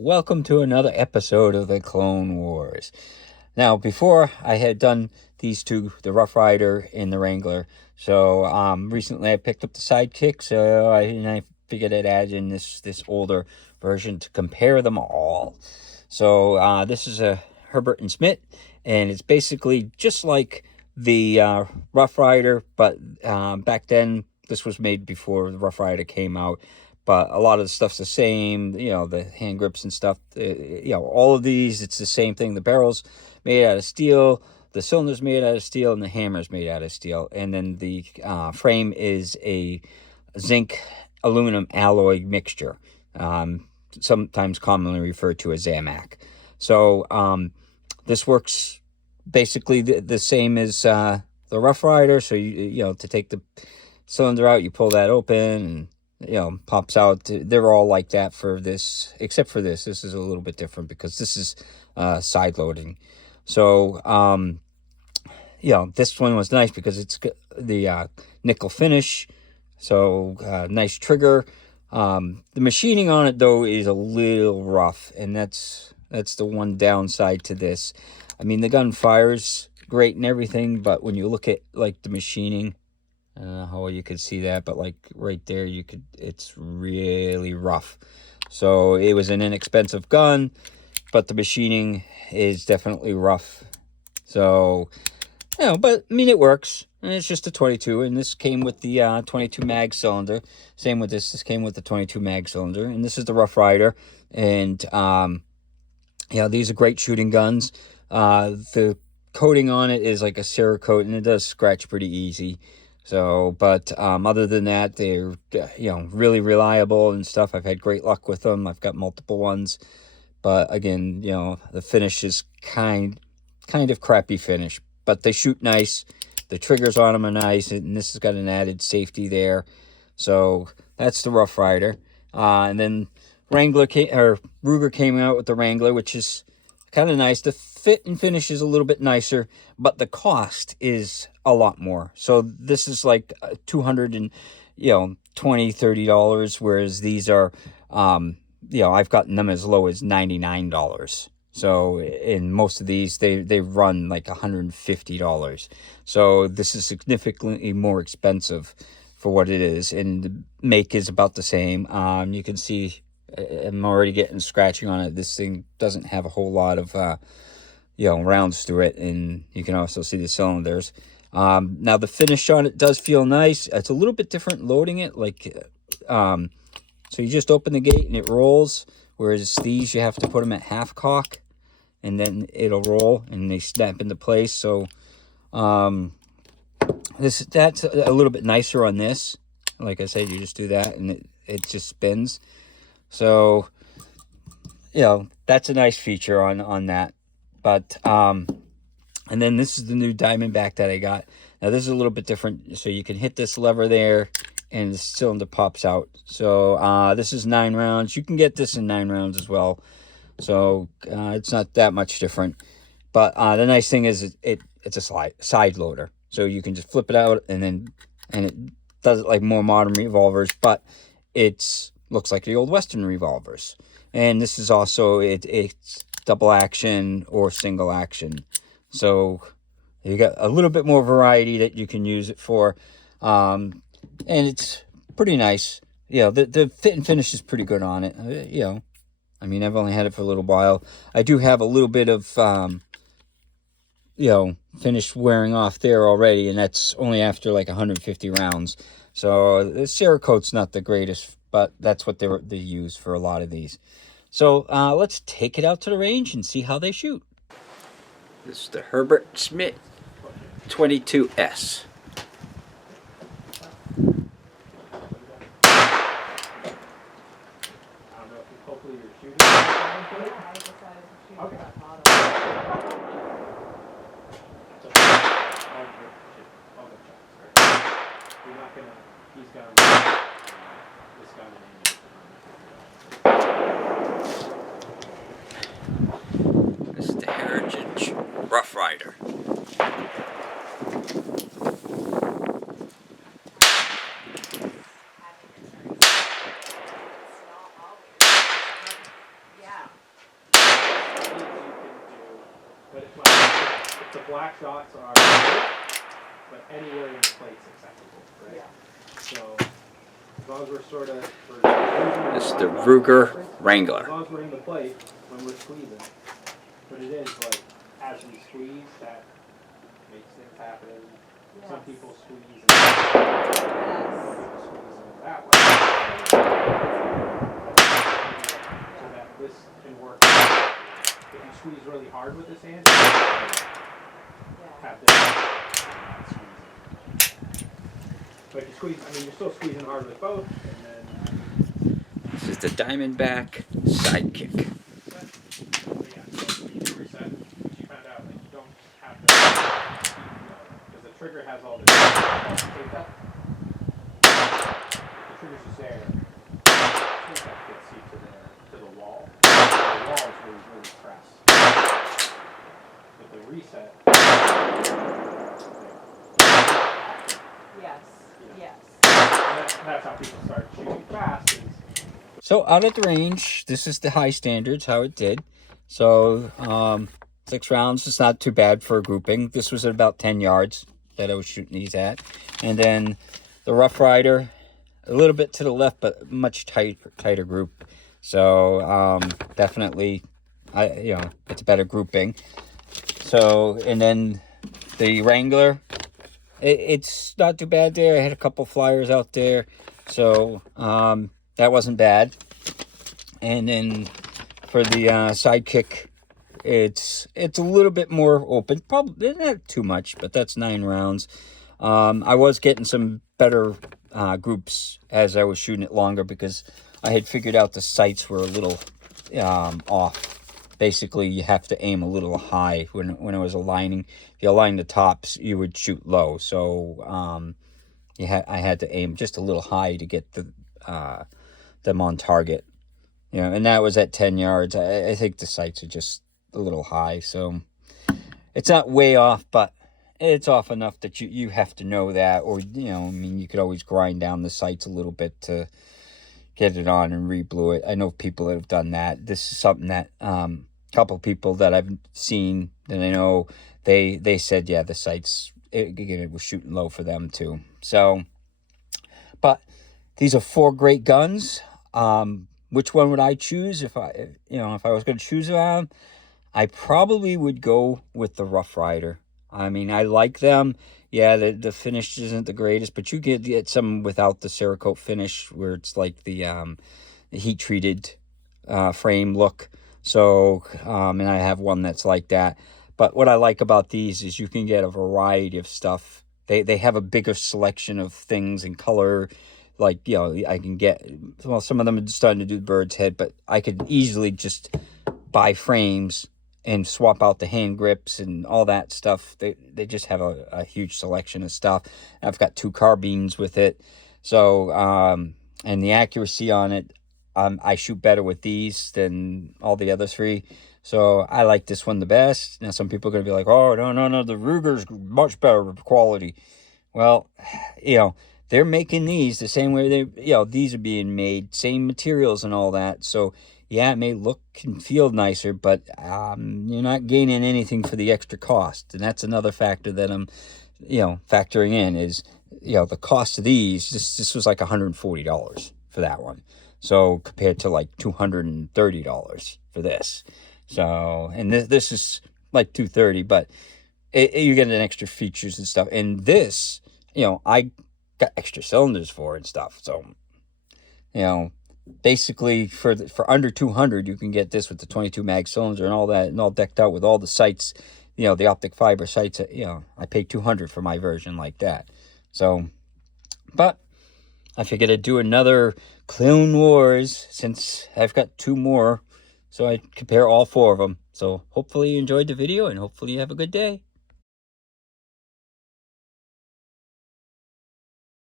Welcome to another episode of the Clone Wars. Now, before I had done these two, the Rough Rider and the Wrangler, so recently I picked up the Sidekick, so I figured I'd add in this older version to compare them all. So this is a Herbert and Schmitt, and it's basically just like the Rough Rider, but back then this was made before the Rough Rider came out. But a lot of the stuff's the same, the hand grips and stuff, all of these, it's the same thing. The barrel's made out of steel, the cylinder's made out of steel, and the hammer's made out of steel. And then the frame is a zinc aluminum alloy mixture, sometimes commonly referred to as Zamac. So this works basically the same as the Rough Rider. So, to take the cylinder out, you pull that open and pops out. They're all like that for this, except for this. This is a little bit different because this is side loading. So, this one was nice because it's the nickel finish. So, nice trigger. The machining on it, though, is a little rough, and that's the one downside to this. I mean, the gun fires great and everything, but when you look at, like, the machining, I don't know how well you could see that, but like right there, it's really rough. So it was an inexpensive gun, but the machining is definitely rough. So, but I mean, it works. And it's just a 22, and this came with the 22 mag cylinder. Same with this. This came with the 22 mag cylinder, and this is the Rough Rider. And, these are great shooting guns. The coating on it is like a Cerakote, and it does scratch pretty easy. So, but other than that, they're, really reliable and stuff. I've had great luck with them. I've got multiple ones. But again, the finish is kind of crappy finish. But they shoot nice. The triggers on them are nice. And this has got an added safety there. So, that's the Rough Rider. And then Ruger came out with the Wrangler, which is kind of nice. The fit and finish is a little bit nicer, but the cost is a lot more. So this is like $220, $30, whereas these are, I've gotten them as low as $99. So in most of these, they run like $150. So this is significantly more expensive for what it is, and the make is about the same. You can see I'm already getting scratching on it. This thing doesn't have a whole lot of rounds through it, and you can also see the cylinders. Now the finish on it does feel nice. It's a little bit different loading it, so you just open the gate and it rolls, whereas these you have to put them at half cock, and then it'll roll and they snap into place. So that's a little bit nicer on this. Like I said, you just do that and it just spins. So that's a nice feature on that. But and then this is the new Diamondback that I got. Now this is a little bit different. So you can hit this lever there and the cylinder pops out. So this is 9 rounds. You can get this in 9 rounds as well. So it's not that much different. But the nice thing is it's a side loader. So you can just flip it out and it does it like more modern revolvers, but it's looks like the old Western revolvers. And this is also it's double action or single action. So you got a little bit more variety that you can use it for. And it's pretty nice. The fit and finish is pretty good on it. I mean, I've only had it for a little while. I do have a little bit of finish wearing off there already, and that's only after like 150 rounds. So the Cerakote's not the greatest, but that's what they use for a lot of these. So let's take it out to the range and see how they shoot. This is the Herbert Schmitt 22S. This is the Heritage Rough Rider. black shots are good, but anywhere in the plate's acceptable, right? Yeah. So as long as we're sort of... This is the Ruger Wrangler. As long as we're in the plate when we're squeezing. But it is like, as we squeeze, that makes things happen. Yes. Some people squeeze and some people squeeze that way. So that this can work. If you squeeze really hard with this hand, have this squeezing. But if you squeeze, I mean, you're still squeezing hard with both, and then... This is the Diamondback Sidekick. But yeah, so you do reset, you found out that you don't have to, because the trigger has all this tape up. The trigger's just there. Tape up gets you to the wall. The wall is where you really press. With the reset, yes, yes. That's how people start shooting fast. So out at the range, this is the high standards, how it did. So 6 rounds is not too bad for a grouping. This was at about 10 yards that I was shooting these at. And then the Rough Rider, a little bit to the left, but much tighter group. So definitely, it's a better grouping. So, and then the Wrangler, it's not too bad there. I had a couple flyers out there. So that wasn't bad. And then for the Sidekick, it's a little bit more open. Probably not too much, but that's 9 rounds. I was getting some better groups as I was shooting it longer because I had figured out the sights were a little off. Basically, you have to aim a little high when I was aligning. If you align the tops, you would shoot low. So I had to aim just a little high to get them on target. And that was at 10 yards. I think the sights are just a little high. So it's not way off, but it's off enough that you have to know that. Or, I mean, you could always grind down the sights a little bit to get it on and re-blue it. I know people that have done that. This is something that couple people that I've seen that I know, they said, yeah, the sights, it was shooting low for them too. So, but these are 4 great guns. Which one would I choose if I was going to choose one? I probably would go with the Rough Rider. I mean, I like them. Yeah, the finish isn't the greatest, but you get some without the Cerakote finish where it's like the heat-treated frame look. So, and I have one that's like that. But what I like about these is you can get a variety of stuff. They have a bigger selection of things and color. Like, I can get, well, some of them are starting to do the bird's head, but I could easily just buy frames and swap out the hand grips and all that stuff. They just have a huge selection of stuff. I've got 2 carbines with it. So, and the accuracy on it, I shoot better with these than all the other 3. So I like this one the best. Now, some people are going to be like, oh, no, the Ruger's much better quality. Well, they're making these the same way these are being made, same materials and all that. So, yeah, it may look and feel nicer, but you're not gaining anything for the extra cost. And that's another factor that I'm, factoring in is, the cost of these. This was like $140 for that one. So, compared to like $230 for this. So, and this is like $230, but you get an extra features and stuff. And this, I got extra cylinders for and stuff. So, basically for under $200, you can get this with the 22 mag cylinder and all that, and all decked out with all the sights, the optic fiber sights. I paid $200 for my version like that. So, but I figured I'd do another Clone Wars since I've got 2 more. So I compare all 4 of them. So hopefully you enjoyed the video and hopefully you have a good day.